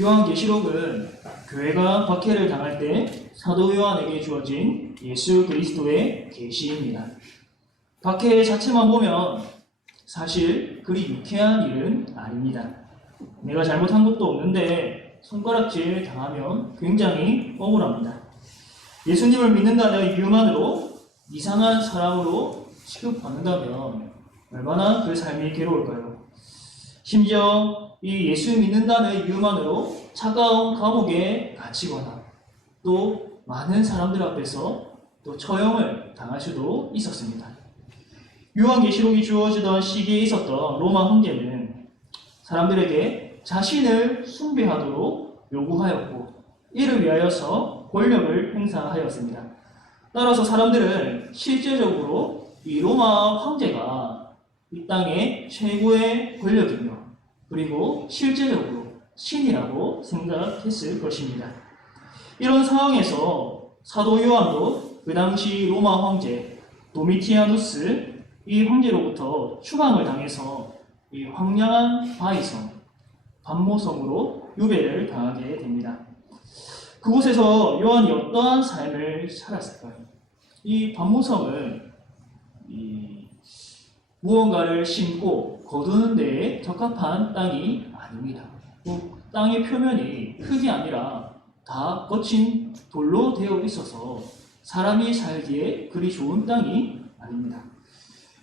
요한계시록은 교회가 박해를 당할 때 사도 요한에게 주어진 예수 그리스도의 계시입니다. 박해 자체만 보면 사실 그리 유쾌한 일은 아닙니다. 내가 잘못한 것도 없는데 손가락질 당하면 굉장히 억울합니다. 예수님을 믿는다는 이유만으로 이상한 사람으로 취급받는다면 얼마나 그 삶이 괴로울까요? 심지어 이 예수 믿는다는 이유만으로 차가운 감옥에 갇히거나 또 많은 사람들 앞에서 또 처형을 당할 수도 있었습니다. 요한계시록이 주어지던 시기에 있었던 로마 황제는 사람들에게 자신을 숭배하도록 요구하였고 이를 위하여서 권력을 행사하였습니다. 따라서 사람들은 실제적으로 이 로마 황제가 이 땅의 최고의 권력이며 그리고 실제적으로 신이라고 생각했을 것입니다. 이런 상황에서 사도 요한도 그 당시 로마 황제 도미티아누스 이 황제로부터 추방을 당해서 이 황량한 바위성 반모섬으로 유배를 당하게 됩니다. 그곳에서 요한이 어떠한 삶을 살았을까요? 이 반모섬은 무언가를 심고 거두는 데에 적합한 땅이 아닙니다. 땅의 표면이 흙이 아니라 다 거친 돌로 되어 있어서 사람이 살기에 그리 좋은 땅이 아닙니다.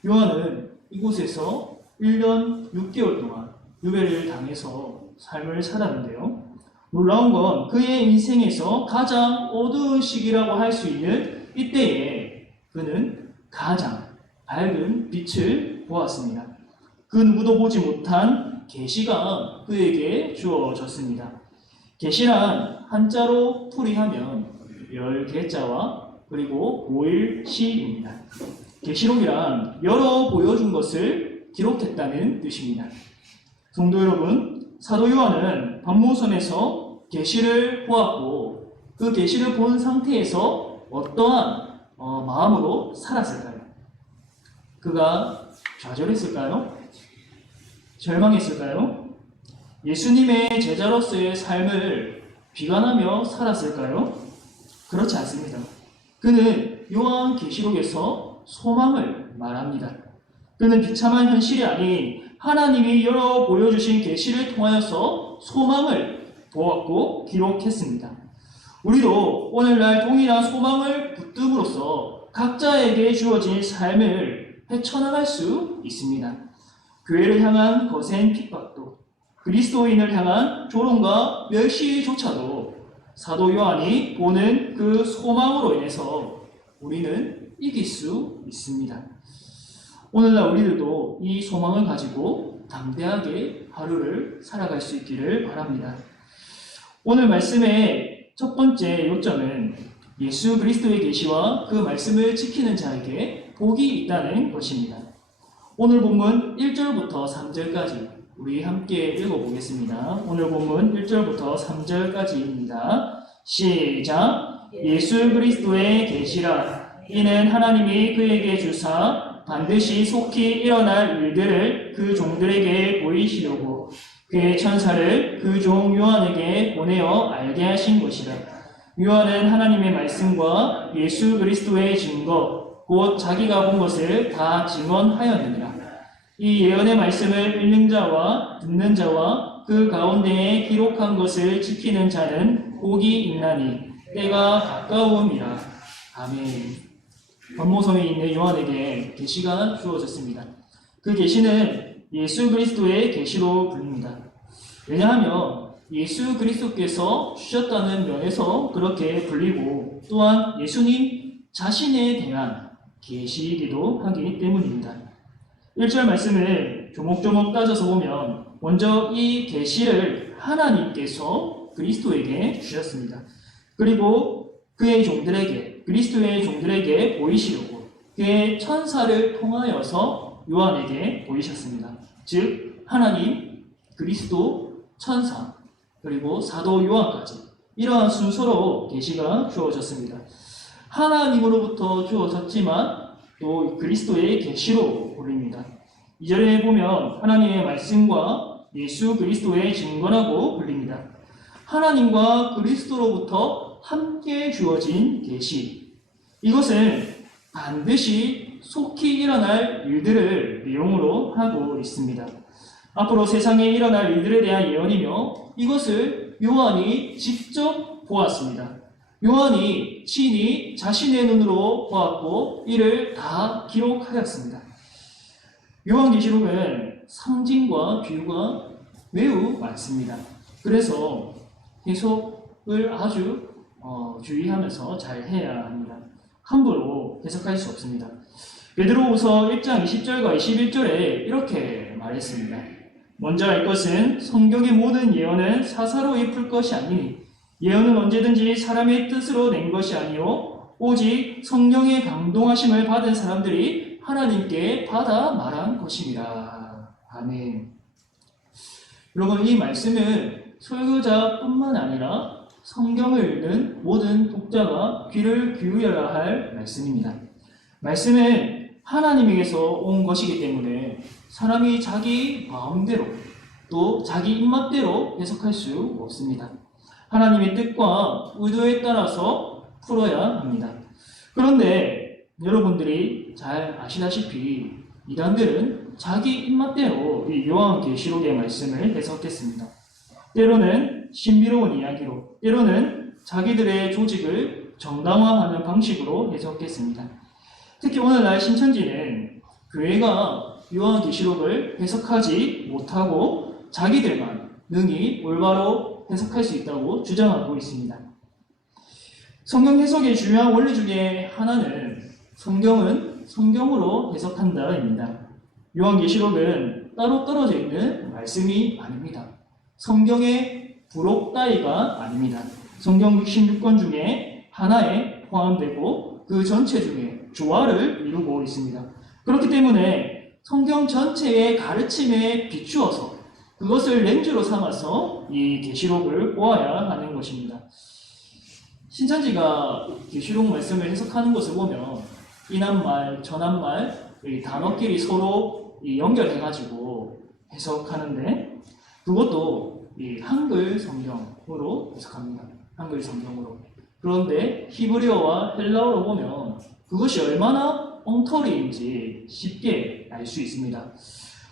요한은 이곳에서 1년 6개월 동안 유배를 당해서 삶을 살았는데요. 놀라운 건 그의 인생에서 가장 어두운 시기라고 할 수 있는 이때에 그는 가장 밝은 빛을 보았습니다. 그 누구도 보지 못한 계시가 그에게 주어졌습니다. 계시란 한자로 풀이하면 열계자와 그리고 보일시입니다. 계시록이란 열어 보여준 것을 기록했다는 뜻입니다. 성도 여러분, 사도 요한은 반모섬에서 계시를 보았고 그 계시를 본 상태에서 어떠한 마음으로 살았을까요? 그가 좌절했을까요? 절망했을까요? 예수님의 제자로서의 삶을 비관하며 살았을까요? 그렇지 않습니다. 그는 요한계시록에서 소망을 말합니다. 그는 비참한 현실이 아닌 하나님이 열어 보여주신 계시를 통하여서 소망을 보았고 기록했습니다. 우리도 오늘날 동일한 소망을 붙듦으로써 각자에게 주어진 삶을 헤쳐나갈 수 있습니다. 교회를 향한 거센 핍박도 그리스도인을 향한 조롱과 멸시조차도 사도 요한이 보는 그 소망으로 인해서 우리는 이길 수 있습니다. 오늘날 우리들도 이 소망을 가지고 담대하게 하루를 살아갈 수 있기를 바랍니다. 오늘 말씀의 첫 번째 요점은 예수 그리스도의 계시와 그 말씀을 지키는 자에게 복이 있다는 것입니다. 오늘 본문 1절부터 3절까지 우리 함께 읽어보겠습니다. 오늘 본문 1절부터 3절까지입니다. 시작! 예수 그리스도의 계시라. 이는 하나님이 그에게 주사 반드시 속히 일어날 일들을 그 종들에게 보이시려고 그의 천사를 그 종 요한에게 보내어 알게 하신 것이라. 요한은 하나님의 말씀과 예수 그리스도의 증거 곧 자기가 본 것을 다 증언하였느니라. 이 예언의 말씀을 읽는 자와 듣는 자와 그 가운데에 기록한 것을 지키는 자는 복이 있나니 때가 가까움이라. 아멘. 반모섬에 있는 요한에게 계시가 주어졌습니다. 그 계시는 예수 그리스도의 계시로 불립니다. 왜냐하면 예수 그리스도께서 주셨다는 면에서 그렇게 불리고 또한 예수님 자신에 대한 계시이기도 하기 때문입니다. 1절 말씀을 조목조목 따져서 보면 먼저 이 계시를 하나님께서 그리스도에게 주셨습니다. 그리고 그의 종들에게 그리스도의 종들에게 보이시려고 그의 천사를 통하여서 요한에게 보이셨습니다. 즉 하나님, 그리스도, 천사 그리고 사도 요한까지 이러한 순서로 계시가 주어졌습니다. 하나님으로부터 주어졌지만 또 그리스도의 계시로 불립니다. 2절에 보면 하나님의 말씀과 예수 그리스도의 증거라고 불립니다. 하나님과 그리스도로부터 함께 주어진 계시. 이것은 반드시 속히 일어날 일들을 내용으로 하고 있습니다. 앞으로 세상에 일어날 일들에 대한 예언이며 이것을 요한이 직접 보았습니다. 요한이 친히 자신의 눈으로 보았고 이를 다 기록하였습니다. 요한계시록은 상징과 비유가 매우 많습니다. 그래서 해석을 아주 주의하면서 잘 해야 합니다. 함부로 해석할 수 없습니다. 베드로후서 1장 20절과 21절에 이렇게 말했습니다. 먼저 알 것은 성경의 모든 예언은 사사로이 풀 것이 아니니 예언은 언제든지 사람의 뜻으로 낸 것이 아니요 오직 성령의 강동하심을 받은 사람들이 하나님께 받아 말한 것입니다. 아멘. 여러분, 이 말씀은 설교자뿐만 아니라 성경을 읽는 모든 독자가 귀를 기울여야 할 말씀입니다. 말씀은 하나님에게서 온 것이기 때문에 사람이 자기 마음대로 또 자기 입맛대로 해석할 수 없습니다. 하나님의 뜻과 의도에 따라서 풀어야 합니다. 그런데 여러분들이 잘 아시다시피 이단들은 자기 입맛대로 이 요한계시록의 말씀을 해석했습니다. 때로는 신비로운 이야기로, 때로는 자기들의 조직을 정당화하는 방식으로 해석했습니다. 특히 오늘날 신천지는 교회가 요한계시록을 해석하지 못하고 자기들만 능히 올바로 해석할 수 있다고 주장하고 있습니다. 성경 해석의 중요한 원리 중에 하나는 성경은 성경으로 해석한다입니다. 요한계시록은 따로 떨어져 있는 말씀이 아닙니다. 성경의 부록 따위가 아닙니다. 성경 66권 중에 하나에 포함되고 그 전체 중에 조화를 이루고 있습니다. 그렇기 때문에 성경 전체의 가르침에 비추어서 그것을 렌즈로 삼아서 이 계시록을 보아야 하는 것입니다. 신천지가 계시록 말씀을 해석하는 것을 보면 이난말, 저난말 단어끼리 서로 연결해가지고 해석하는데 그것도 이 한글 성경으로 해석합니다. 한글 성경으로. 그런데 히브리어와 헬라어로 보면 그것이 얼마나 엉터리인지 쉽게 알 수 있습니다.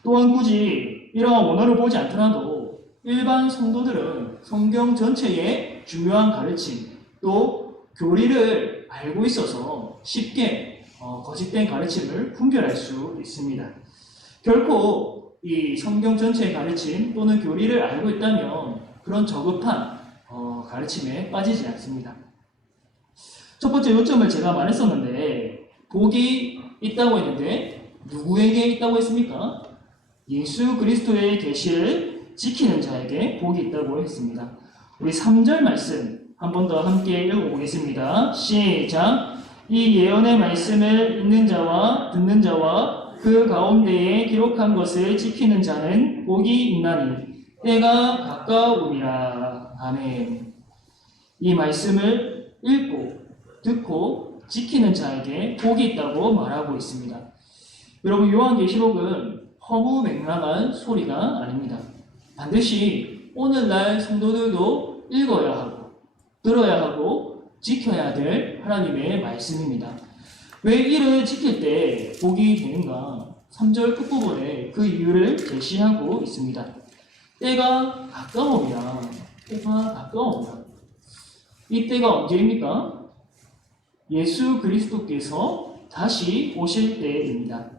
또한 굳이 이러한 원어를 보지 않더라도 일반 성도들은 성경 전체의 중요한 가르침 또 교리를 알고 있어서 쉽게 거짓된 가르침을 분별할 수 있습니다. 결코 이 성경 전체의 가르침 또는 교리를 알고 있다면 그런 저급한 가르침에 빠지지 않습니다. 첫 번째 요점을 제가 말했었는데 복이 있다고 했는데 누구에게 있다고 했습니까? 예수 그리스도의 계시를 지키는 자에게 복이 있다고 했습니다. 우리 3절 말씀 한 번 더 함께 읽어보겠습니다. 시작! 이 예언의 말씀을 읽는 자와 듣는 자와 그 가운데에 기록한 것을 지키는 자는 복이 있나니 때가 가까우니라. 아멘. 이 말씀을 읽고 듣고 지키는 자에게 복이 있다고 말하고 있습니다. 여러분, 요한계시록은 허무맹랑한 소리가 아닙니다. 반드시 오늘날 성도들도 읽어야 하고 들어야 하고 지켜야 될 하나님의 말씀입니다. 왜 이를 지킬 때 복이 되는가? 3절 끝부분에 그 이유를 제시하고 있습니다. 때가 가까우면 때가 가까우면 이 때가 언제입니까? 예수 그리스도께서 다시 오실 때입니다.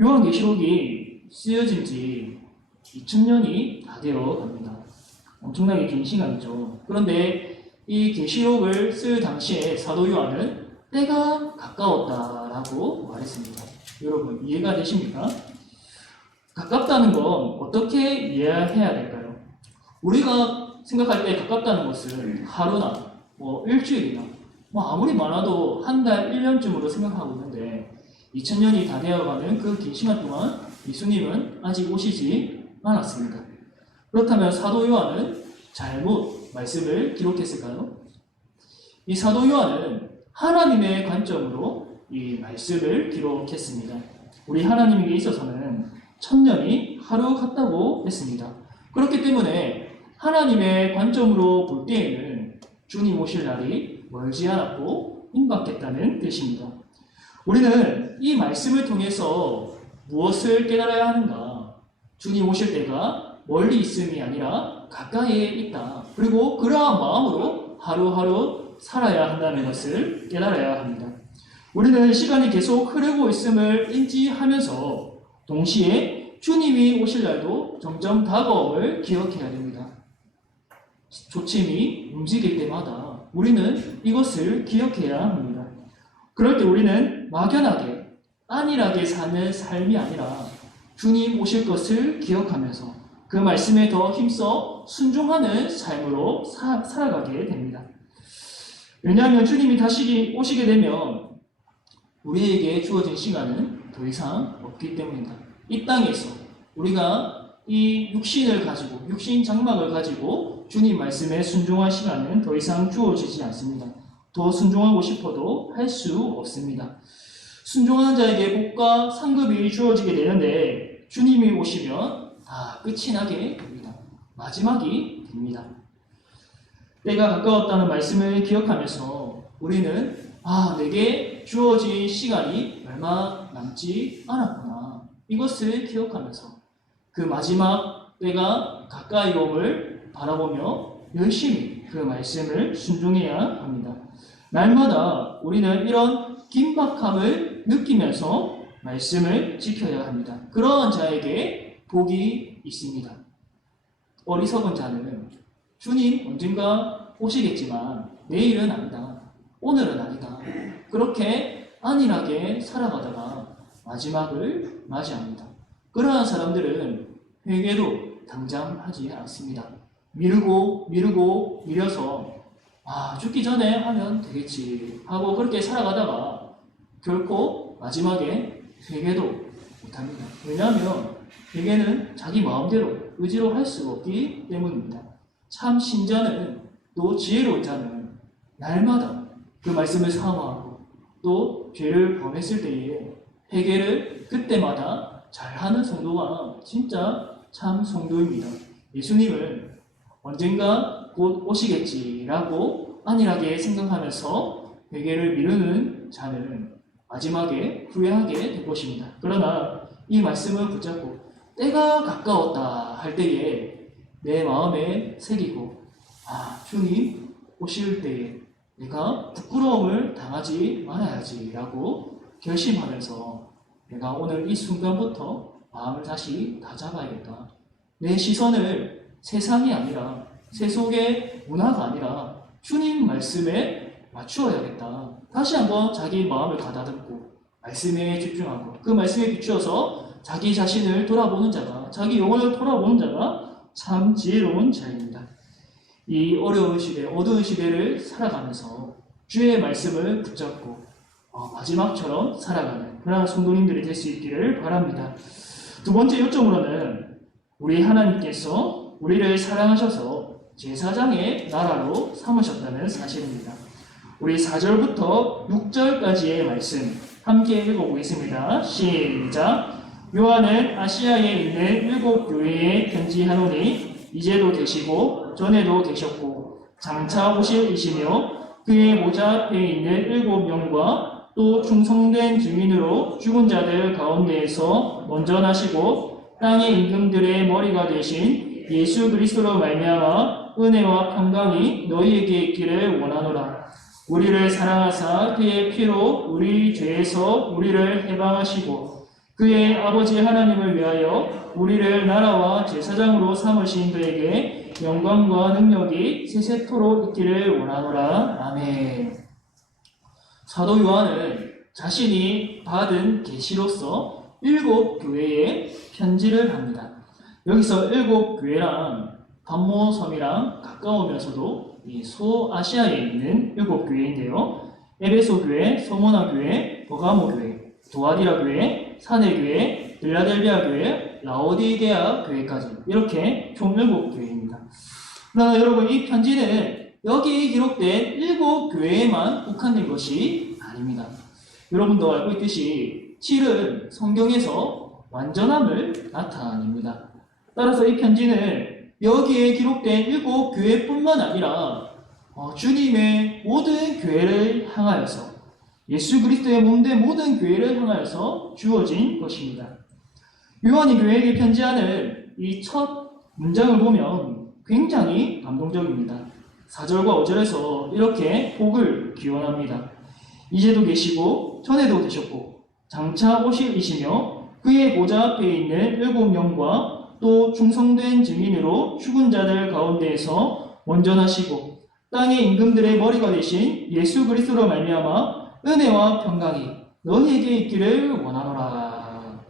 요한계시록이 쓰여진 지 2000년이 다 되어 갑니다. 엄청나게 긴 시간이죠. 그런데 이 계시록을 쓸 당시에 사도 요한은 때가 가까웠다라고 말했습니다. 여러분 이해가 되십니까? 가깝다는 건 어떻게 이해해야 될까요? 우리가 생각할 때 가깝다는 것은 하루나 일주일이나 아무리 많아도 한 달, 1년쯤으로 생각하고 있는데 2000년이 다 되어가는 그 긴 시간 동안 예수님은 아직 오시지 않았습니다. 그렇다면 사도 요한은 잘못 말씀을 기록했을까요? 이 사도 요한은 하나님의 관점으로 이 말씀을 기록했습니다. 우리 하나님에게 있어서는 1000년이 하루 같다고 했습니다. 그렇기 때문에 하나님의 관점으로 볼 때에는 주님 오실 날이 멀지 않았고 임박했다는 뜻입니다. 우리는 이 말씀을 통해서 무엇을 깨달아야 하는가? 주님 오실 때가 멀리 있음이 아니라 가까이에 있다. 그리고 그러한 마음으로 하루하루 살아야 한다는 것을 깨달아야 합니다. 우리는 시간이 계속 흐르고 있음을 인지하면서 동시에 주님이 오실 날도 점점 다가옴을 기억해야 됩니다. 조침이 움직일 때마다 우리는 이것을 기억해야 합니다. 그럴 때 우리는 막연하게 안일하게 사는 삶이 아니라 주님 오실 것을 기억하면서 그 말씀에 더 힘써 순종하는 삶으로 살아가게 됩니다. 왜냐하면 주님이 다시 오시게 되면 우리에게 주어진 시간은 더 이상 없기 때문입니다. 이 땅에서 우리가 이 육신을 가지고, 육신 장막을 가지고 주님 말씀에 순종할 시간은 더 이상 주어지지 않습니다. 더 순종하고 싶어도 할 수 없습니다. 순종하는 자에게 복과 상급이 주어지게 되는데 주님이 오시면 다 끝이 나게 됩니다. 마지막이 됩니다. 때가 가까웠다는 말씀을 기억하면서 우리는 내게 주어진 시간이 얼마 남지 않았구나. 이것을 기억하면서 그 마지막 때가 가까이 옴을 바라보며 열심히 그 말씀을 순종해야 합니다. 날마다 우리는 이런 긴박함을 느끼면서 말씀을 지켜야 합니다. 그러한 자에게 복이 있습니다. 어리석은 자는 주님 언젠가 오시겠지만 내일은 아니다. 오늘은 아니다. 그렇게 안일하게 살아가다가 마지막을 맞이합니다. 그러한 사람들은 회개도 당장 하지 않습니다. 미뤄서 죽기 전에 하면 되겠지 하고 그렇게 살아가다가 결코 마지막에 회개도 못합니다. 왜냐하면 회개는 자기 마음대로 의지로 할 수 없기 때문입니다. 참 신자는 또 지혜로운 자는 날마다 그 말씀을 사모하고 또 죄를 범했을 때에 회개를 그때마다 잘하는 성도가 진짜 참 성도입니다. 예수님은 언젠가 곧 오시겠지라고 안일하게 생각하면서 회개를 미루는 자는 마지막에 후회하게 될 것입니다. 그러나 이 말씀을 붙잡고 때가 가까웠다 할 때에 내 마음에 새기고 주님 오실 때에 내가 부끄러움을 당하지 말아야지라고 결심하면서 내가 오늘 이 순간부터 마음을 다시 다잡아야겠다. 내 시선을 세상이 아니라 세속의 문화가 아니라 주님 말씀에 맞추어야겠다. 다시 한번 자기 마음을 가다듬고 말씀에 집중하고 그 말씀에 비추어서 자기 자신을 돌아보는 자가, 자기 영혼을 돌아보는 자가 참 지혜로운 자입니다. 이 어려운 시대, 어두운 시대를 살아가면서 주의 말씀을 붙잡고 마지막처럼 살아가는 그런 성도님들이 될 수 있기를 바랍니다. 두 번째 요점으로는 우리 하나님께서 우리를 사랑하셔서 제사장의 나라로 삼으셨다는 사실입니다. 우리 4절부터 6절까지의 말씀 함께 읽어보겠습니다. 시작! 요한은 아시아에 있는 7 교회에 편지하노니 이제도 계시고 전에도 계셨고 장차 오실 이시며 그의 모자 앞에 있는 7명과 또 충성된 증인으로 죽은 자들 가운데에서 먼저 나시고 땅의 임금들의 머리가 되신 예수 그리스도로 말미암아 은혜와 평강이 너희에게 있기를 원하노라. 우리를 사랑하사 그의 피로 우리 죄에서 우리를 해방하시고 그의 아버지 하나님을 위하여 우리를 나라와 제사장으로 삼으신 그에게 영광과 능력이 세세토록 있기를 원하노라. 아멘. 사도 요한은 자신이 받은 계시로서 7 교회에 편지를 합니다. 여기서 7 교회랑 반모섬이랑 가까우면서도 이 소아시아에 있는 7 교회인데요. 에베소 교회, 소모나 교회, 버가모 교회, 도아디라 교회, 사내 교회, 빌라델비아 교회, 라오디게아 교회까지 이렇게 총 7 교회입니다. 그러나 여러분 이 편지는 여기 기록된 7 교회에만 국한된 것이 아닙니다. 여러분도 알고 있듯이 7은 성경에서 완전함을 나타냅니다. 따라서 이 편지는 여기에 기록된 7교회뿐만 아니라 주님의 모든 교회를 향하여서 예수 그리스도의 몸된 모든 교회를 향하여서 주어진 것입니다. 요한이 교회에게 편지하는 이 첫 문장을 보면 굉장히 감동적입니다. 4절과 5절에서 이렇게 복을 기원합니다. 이제도 계시고 전에도 계셨고 장차 오실 이시며 그의 보좌 앞에 있는 7명과 또 충성된 증인으로 죽은 자들 가운데에서 원전하시고 땅의 임금들의 머리가 되신 예수 그리스도로 말미암아 은혜와 평강이 너희에게 있기를 원하노라.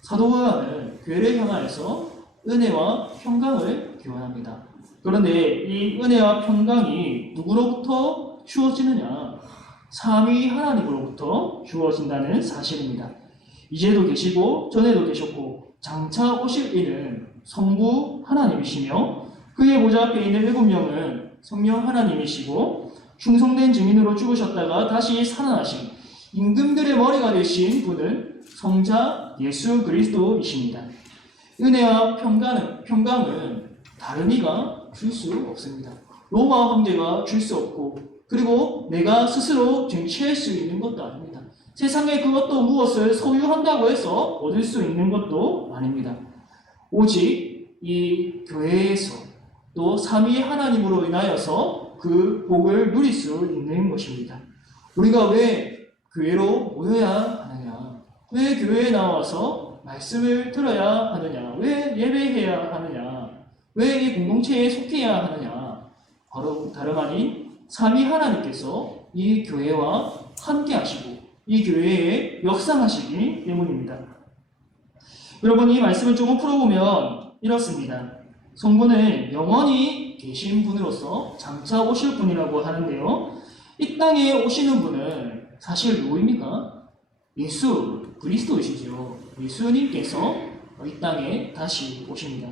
사도 요한은 교회를 향하여서 은혜와 평강을 기원합니다. 그런데 이 은혜와 평강이 누구로부터 주어지느냐? 삼위 하나님으로부터 주어진다는 사실입니다. 이제도 계시고 전에도 계셨고 장차 오실 이는 성부 하나님이시며 그의 보좌 앞에 있는 7명은 성령 하나님이시고 충성된 증인으로 죽으셨다가 다시 살아나신 임금들의 머리가 되신 분은 성자 예수 그리스도이십니다. 은혜와 평강은 다른 이가 줄 수 없습니다. 로마 황제가 줄 수 없고 그리고 내가 스스로 쟁취할 수 있는 것도 아닙니다. 세상에 그것도 무엇을 소유한다고 해서 얻을 수 있는 것도 아닙니다. 오직 이 교회에서 또 삼위 하나님으로 인하여서 그 복을 누릴 수 있는 것입니다. 우리가 왜 교회로 모여야 하느냐? 왜 교회에 나와서 말씀을 들어야 하느냐? 왜 예배해야 하느냐? 왜 이 공동체에 속해야 하느냐? 바로 다름 아닌 삼위 하나님께서 이 교회와 함께 하시고 이 교회에 역사하시기 때문입니다. 여러분, 이 말씀을 조금 풀어보면 이렇습니다. 성부는 영원히 계신 분으로서 장차 오실 분이라고 하는데요. 이 땅에 오시는 분은 사실 누구입니까? 예수 그리스도이시죠. 예수님께서 이 땅에 다시 오십니다.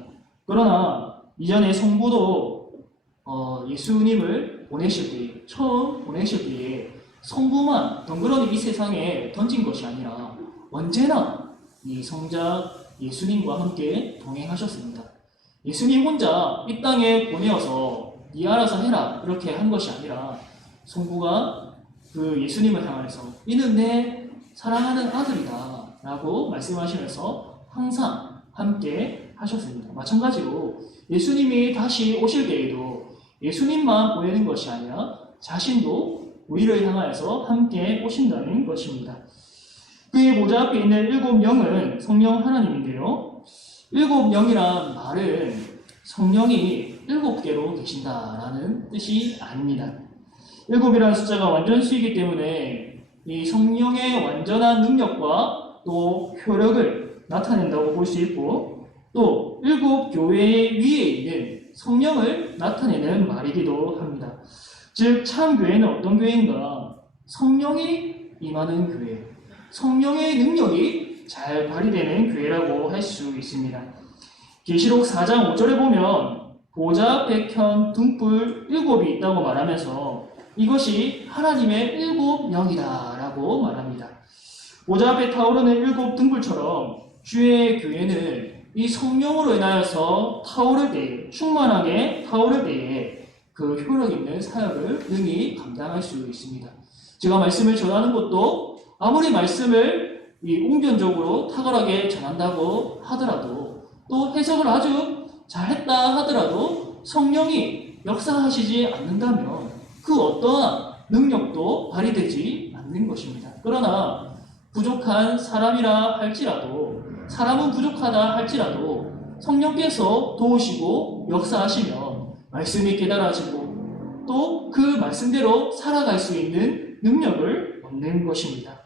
그러나 이전에 성부도 예수님을 보내실 때, 처음 보내실 때에 성부만 덩그러니 이 세상에 던진 것이 아니라 언제나 이 성자 예수님과 함께 동행하셨습니다. 예수님 혼자 이 땅에 보내어서 네 알아서 해라 이렇게 한 것이 아니라 성부가 그 예수님을 향해서 이는 내 사랑하는 아들이다 라고 말씀하시면서 항상 함께 하셨습니다. 마찬가지로 예수님이 다시 오실 때에도 예수님만 보내는 것이 아니라 자신도 우리를 향하여서 함께 오신다는 것입니다. 그의 보좌 앞에 있는 7영은 성령 하나님인데요. 7영이란 말은 성령이 7개로 계신다라는 뜻이 아닙니다. 7이라는 숫자가 완전수이기 때문에 이 성령의 완전한 능력과 또 효력을 나타낸다고 볼 수 있고 또 7교회 위에 있는 성령을 나타내는 말이기도 합니다. 즉 참교회는 어떤 교회인가? 성령이 임하는 교회, 성령의 능력이 잘 발휘되는 교회라고 할 수 있습니다. 계시록 4장 5절에 보면 보좌 백현 등불 7이 있다고 말하면서 이것이 하나님의 7영이다 라고 말합니다. 보좌 앞에 타오르는 7 등불처럼 주의 교회는 이 성령으로 인하여서 타오를 때, 충만하게 타오를 때에 그 효력 있는 사역을 능히 감당할 수 있습니다. 제가 말씀을 전하는 것도 아무리 말씀을 웅변적으로 탁월하게 전한다고 하더라도 또 해석을 아주 잘했다 하더라도 성령이 역사하시지 않는다면 그 어떠한 능력도 발휘되지 않는 것입니다. 그러나 부족한 사람이라 할지라도 사람은 부족하다 할지라도 성령께서 도우시고 역사하시면 말씀이 깨달아지고 또 그 말씀대로 살아갈 수 있는 능력을 얻는 것입니다.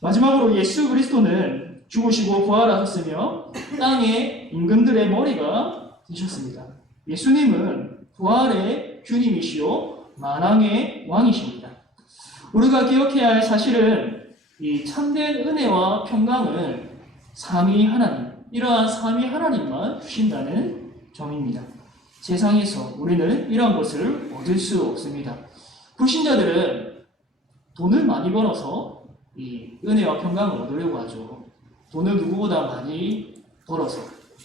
마지막으로 예수 그리스도는 죽으시고 부활하셨으며 땅의 임금들의 머리가 되셨습니다. 예수님은 부활의 주님이시요 만왕의 왕이십니다. 우리가 기억해야 할 사실은 이 참된 은혜와 평강은 삼위 하나님, 이러한 삼위 하나님만 주신다는 점입니다. 세상에서 우리는 이러한 것을 얻을 수 없습니다. 불신자들은 돈을 많이 벌어서 이 은혜와 평강을 얻으려고 하죠. 돈을 누구보다 많이 벌어서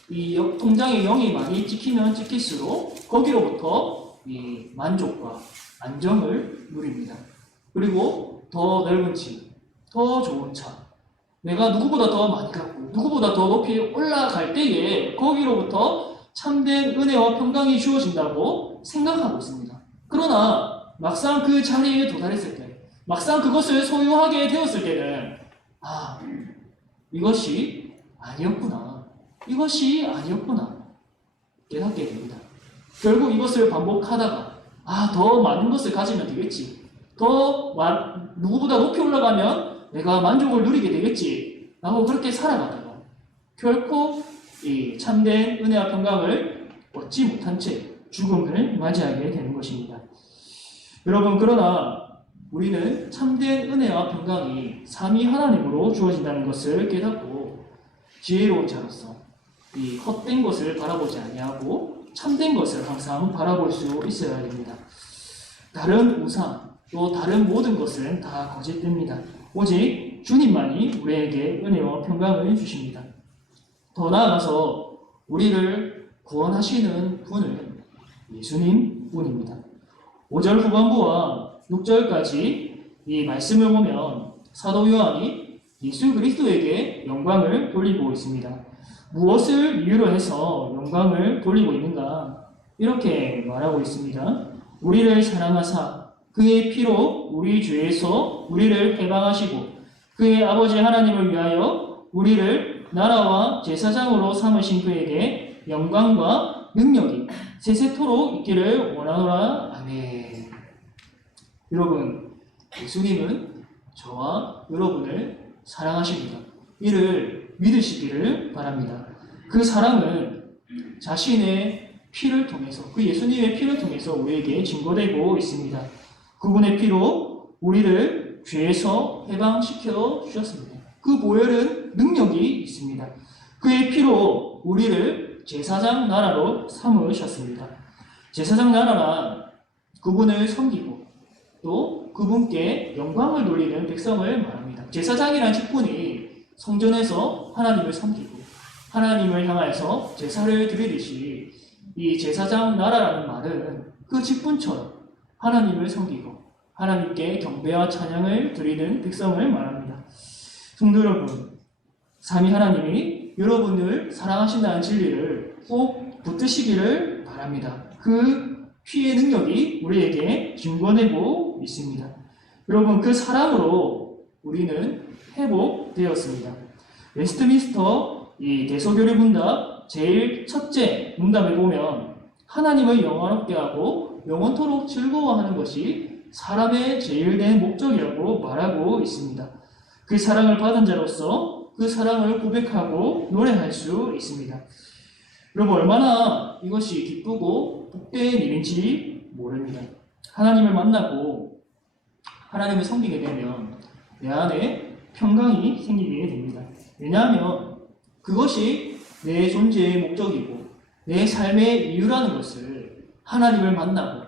이 통장에 0이 많이 찍히면 찍힐수록 거기로부터 이 만족과 안정을 누립니다. 그리고 더 넓은 집, 더 좋은 차, 내가 누구보다 더 많이 갖고 누구보다 더 높이 올라갈 때에 거기로부터 참된 은혜와 평강이 주어진다고 생각하고 있습니다. 그러나 막상 그 자리에 도달했을 때, 막상 그것을 소유하게 되었을 때는 이것이 아니었구나, 이것이 아니었구나 깨닫게 됩니다. 결국 이것을 반복하다가 더 많은 것을 가지면 되겠지, 누구보다 높이 올라가면 내가 만족을 누리게 되겠지 라고 그렇게 살아가다가 결코 이 참된 은혜와 평강을 얻지 못한 채 죽음을 맞이하게 되는 것입니다. 여러분, 그러나 우리는 참된 은혜와 평강이 삼위 하나님으로 주어진다는 것을 깨닫고 지혜로운 자로서 이 헛된 것을 바라보지 아니하고 참된 것을 항상 바라볼 수 있어야 됩니다. 다른 우상, 또 다른 모든 것은 다 거짓됩니다. 오직 주님만이 우리에게 은혜와 평강을 주십니다. 더 나아가서 우리를 구원하시는 분은 예수님 뿐입니다. 5절 후반부와 6절까지 이 말씀을 보면 사도 요한이 예수 그리스도에게 영광을 돌리고 있습니다. 무엇을 이유로 해서 영광을 돌리고 있는가? 이렇게 말하고 있습니다. 우리를 사랑하사 그의 피로 우리 죄에서 우리를 해방하시고 그의 아버지 하나님을 위하여 우리를 나라와 제사장으로 삼으신 그에게 영광과 능력이 세세토록 있기를 원하노라. 아멘. 여러분, 예수님은 저와 여러분을 사랑하십니다. 이를 믿으시기를 바랍니다. 그 사랑은 자신의 피를 통해서, 그 예수님의 피를 통해서 우리에게 증거되고 있습니다. 그분의 피로 우리를 죄에서 해방시켜 주셨습니다. 그 보혈은 능력이 있습니다. 그의 피로 우리를 제사장 나라로 삼으셨습니다. 제사장 나라란 그분을 섬기고 또 그분께 영광을 돌리는 백성을 말합니다. 제사장이란 직분이 성전에서 하나님을 섬기고 하나님을 향하여서 제사를 드리듯이 이 제사장 나라라는 말은 그 직분처럼 하나님을 섬기고 하나님께 경배와 찬양을 드리는 백성을 말합니다. 성도 여러분, 삼위 하나님이 여러분을 사랑하신다는 진리를 꼭 붙드시기를 바랍니다. 그 피의 능력이 우리에게 증거되고 있습니다. 여러분, 그 사랑으로 우리는 회복되었습니다. 웨스트민스터 이 대소교리 문답 제일 첫째 문답에 보면 하나님을 영원롭게 하고 영원토록 즐거워하는 것이 사람의 제일 된 목적이라고 말하고 있습니다. 그 사랑을 받은 자로서 그 사랑을 고백하고 노래할 수 있습니다. 여러분, 얼마나 이것이 기쁘고 복된 일인지 모릅니다. 하나님을 만나고 하나님을 섬기게 되면 내 안에 평강이 생기게 됩니다. 왜냐하면 그것이 내 존재의 목적이고 내 삶의 이유라는 것을 하나님을 만나고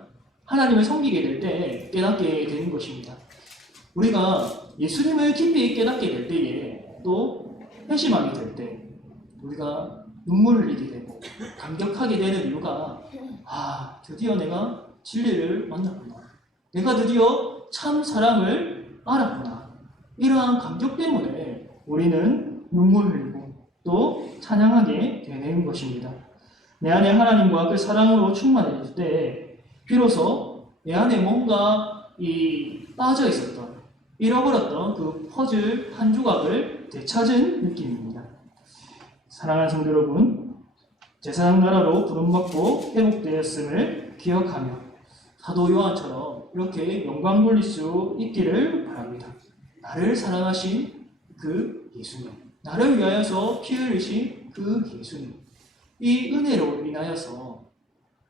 하나님을 섬기게 될 때 깨닫게 되는 것입니다. 우리가 예수님을 깊이 깨닫게 될 때에 또 회심하게 될 때 우리가 눈물을 흘리게 되고 감격하게 되는 이유가 드디어 내가 진리를 만났구나, 내가 드디어 참 사랑을 알았구나, 이러한 감격 때문에 우리는 눈물을 흘리고 또 찬양하게 되는 것입니다. 내 안에 하나님과 그 사랑으로 충만해질 때 비로소 내 안에 뭔가 빠져 있었던, 잃어버렸던 그 퍼즐 한 조각을 되찾은 느낌입니다. 사랑하는 성도 여러분, 제사장 나라로 부름받고 회복되었음을 기억하며 사도 요한처럼 이렇게 영광 돌릴 수 있기를 바랍니다. 나를 사랑하신 그 예수님, 나를 위하여서 피 흘리신 그 예수님, 이 은혜로 인하여서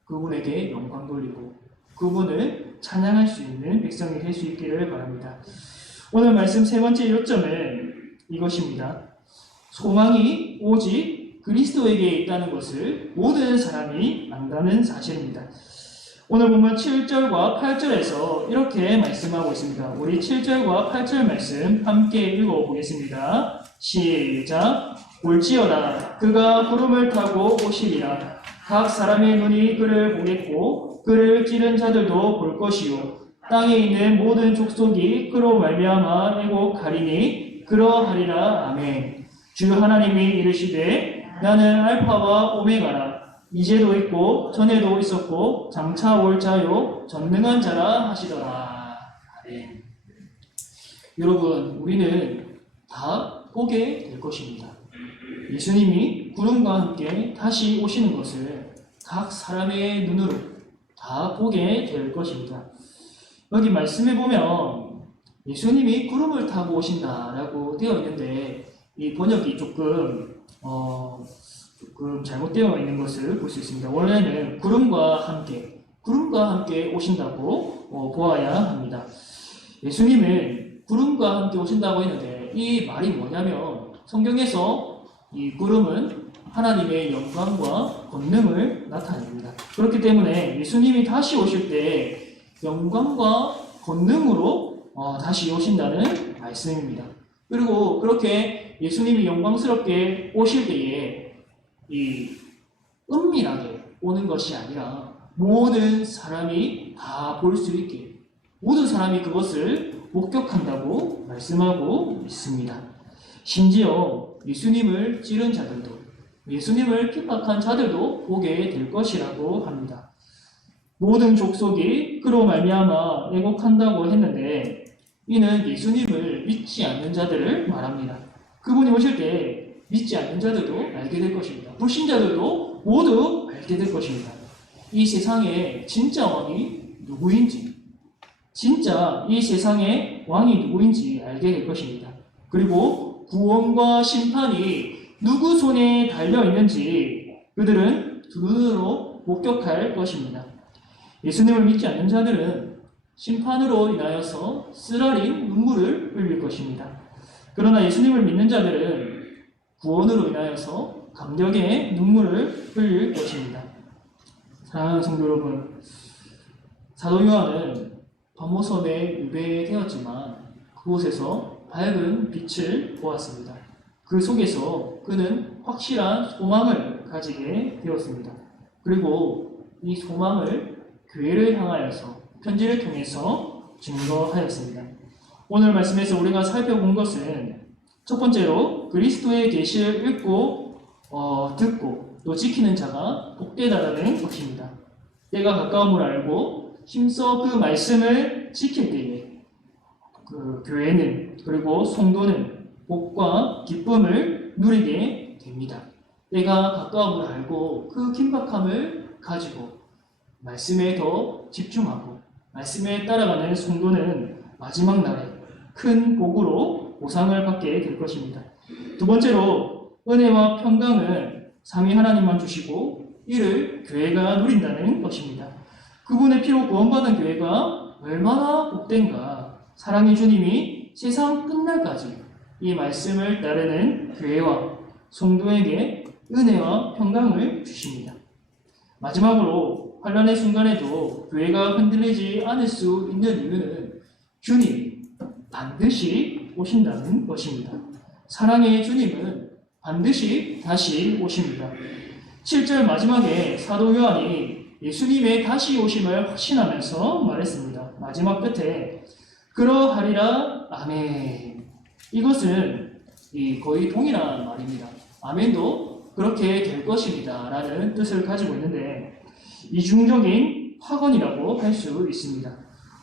그분에게 영광 돌리고 그분을 찬양할 수 있는 백성이 될 수 있기를 바랍니다. 오늘 말씀 세 번째 요점은 이것입니다. 소망이 오직 그리스도에게 있다는 것을 모든 사람이 안다는 사실입니다. 오늘 보면 7절과 8절에서 이렇게 말씀하고 있습니다. 우리 7절과 8절 말씀 함께 읽어보겠습니다. 시작. 올지어다 그가 구름을 타고 오시리라. 각 사람의 눈이 그를 보겠고 그를 찌른 자들도 볼 것이요 땅에 있는 모든 족속이 그로 말미암아 애곡하리니 그러하리라. 아멘. 주 하나님이 이르시되 나는 알파와 오메가라. 이제도 있고 전에도 있었고 장차 올 자요 전능한 자라 하시더라. 아멘. 여러분, 우리는 다 보게 될 것입니다. 예수님이 구름과 함께 다시 오시는 것을 각 사람의 눈으로 다 보게 될 것입니다. 여기 말씀에 보면 예수님이 구름을 타고 오신다라고 되어 있는데 이 번역이 조금 잘못되어 있는 것을 볼 수 있습니다. 원래는 구름과 함께 오신다고 보아야 합니다. 예수님은 구름과 함께 오신다고 했는데 이 말이 뭐냐면 성경에서 이 구름은 하나님의 영광과 권능을 나타냅니다. 그렇기 때문에 예수님이 다시 오실 때 영광과 권능으로 다시 오신다는 말씀입니다. 그리고 그렇게 예수님이 영광스럽게 오실 때에 이 은밀하게 오는 것이 아니라 모든 사람이 다 볼 수 있게 모든 사람이 그것을 목격한다고 말씀하고 있습니다. 심지어 예수님을 찌른 자들도 예수님을 핍박한 자들도 보게 될 것이라고 합니다. 모든 족속이 그로 말미암아 애곡한다고 했는데 이는 예수님을 믿지 않는 자들을 말합니다. 그분이 오실 때 믿지 않는 자들도 알게 될 것입니다. 불신자들도 모두 알게 될 것입니다. 이 세상의 진짜 왕이 누구인지, 진짜 이 세상의 왕이 누구인지 알게 될 것입니다. 그리고 구원과 심판이 누구 손에 달려있는지 그들은 두 눈으로 목격할 것입니다. 예수님을 믿지 않는 자들은 심판으로 인하여서 쓰라린 눈물을 흘릴 것입니다. 그러나 예수님을 믿는 자들은 구원으로 인하여서 감격의 눈물을 흘릴 것입니다. 사랑하는 성도 여러분, 사도 요한은 바모섬에 유배되었지만 그곳에서 밝은 빛을 보았습니다. 그 속에서 그는 확실한 소망을 가지게 되었습니다. 그리고 이 소망을 교회를 향하여서 편지를 통해서 증거하였습니다. 오늘 말씀에서 우리가 살펴본 것은 첫 번째로 그리스도의 계시를 읽고 듣고 또 지키는 자가 복되다라는 것입니다. 때가 가까움을 알고 힘써 그 말씀을 지킬 때에 그 교회는 그리고 성도는 복과 기쁨을 누리게 됩니다. 때가 가까움을 알고 그 긴박함을 가지고 말씀에 더 집중하고 말씀에 따라가는 성도는 마지막 날에 큰 복으로 보상을 받게 될 것입니다. 두 번째로 은혜와 평강은 삼위 하나님만 주시고 이를 교회가 누린다는 것입니다. 그분의 피로 구원받은 교회가 얼마나 복된가. 사랑의 주님이 세상 끝날까지 이 말씀을 따르는 교회와 성도에게 은혜와 평강을 주십니다. 마지막으로 환난의 순간에도 교회가 흔들리지 않을 수 있는 이유는 주님이 반드시 오신다는 것입니다. 사랑의 주님은 반드시 다시 오십니다. 7절 마지막에 사도 요한이 예수님의 다시 오심을 확신하면서 말했습니다. 마지막 끝에 그러하리라 아멘. 이것은 거의 동일한 말입니다. 아멘도 그렇게 될 것입니다 라는 뜻을 가지고 있는데 이중적인 확언이라고 할 수 있습니다.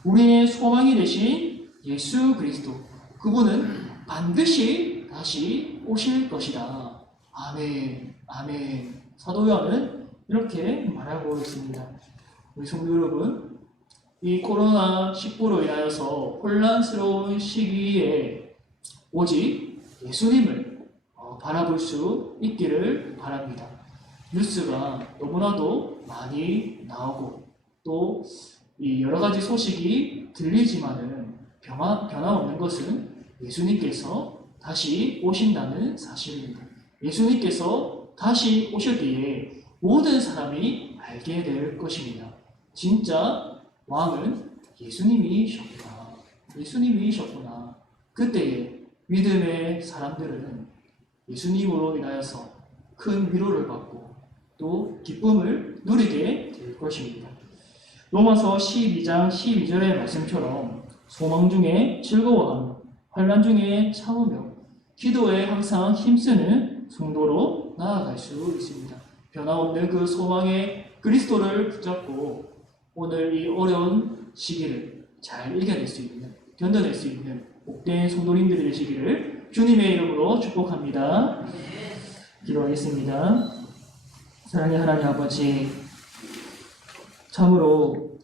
우리의 소망이 되신 예수 그리스도, 그분은 반드시 다시 오실 것이다. 아멘, 아멘. 사도 요한은 이렇게 말하고 있습니다. 우리 성도 여러분, 이 코로나19로 인하여서 혼란스러운 시기에 오직 예수님을 바라볼 수 있기를 바랍니다. 뉴스가 너무나도 많이 나오고 또 이 여러 가지 소식이 들리지만은 변함없는 것은 예수님께서 다시 오신다는 사실입니다. 예수님께서 다시 오실 때에 모든 사람이 알게 될 것입니다. 진짜 왕은 예수님이셨구나. 예수님이셨구나. 그때에 믿음의 사람들은 예수님으로 인하여서 큰 위로를 받고 또 기쁨을 누리게 될 것입니다. 로마서 12장 12절의 말씀처럼 소망 중에 즐거워하며 환난 중에 참으며 기도에 항상 힘쓰는 성도로 나아갈 수 있습니다. 변함없는 그 소망의 그리스도를 붙잡고 오늘 이 어려운 시기를 잘 이겨낼 수 있는, 견뎌낼 수 있는 복된 성도님들이 되시기를 주님의 이름으로 축복합니다. 기도하겠습니다. 사랑의 하나님 아버지, 참으로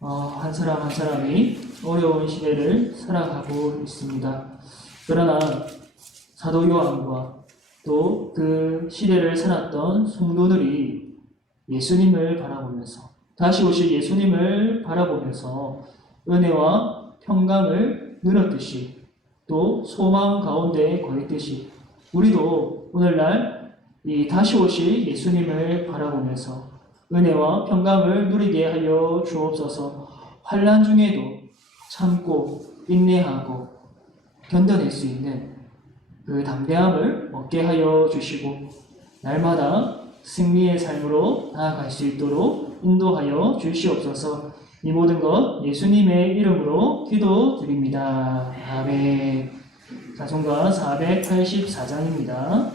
한 사람 한 사람이 어려운 시대를 살아가고 있습니다. 그러나 사도 요한과 또 그 시대를 살았던 성도들이 예수님을 바라보면서 다시 오실 예수님을 바라보면서 은혜와 평강을 누렸듯이 또 소망 가운데 거했듯이 우리도 오늘날 이 다시 오실 예수님을 바라보면서 은혜와 평강을 누리게 하여 주옵소서. 환난 중에도 참고 인내하고 견뎌낼 수 있는 그 담대함을 얻게 하여 주시고 날마다 승리의 삶으로 나아갈 수 있도록 인도하여 주시옵소서. 이 모든 것 예수님의 이름으로 기도드립니다. 아멘. 자송가 484장입니다.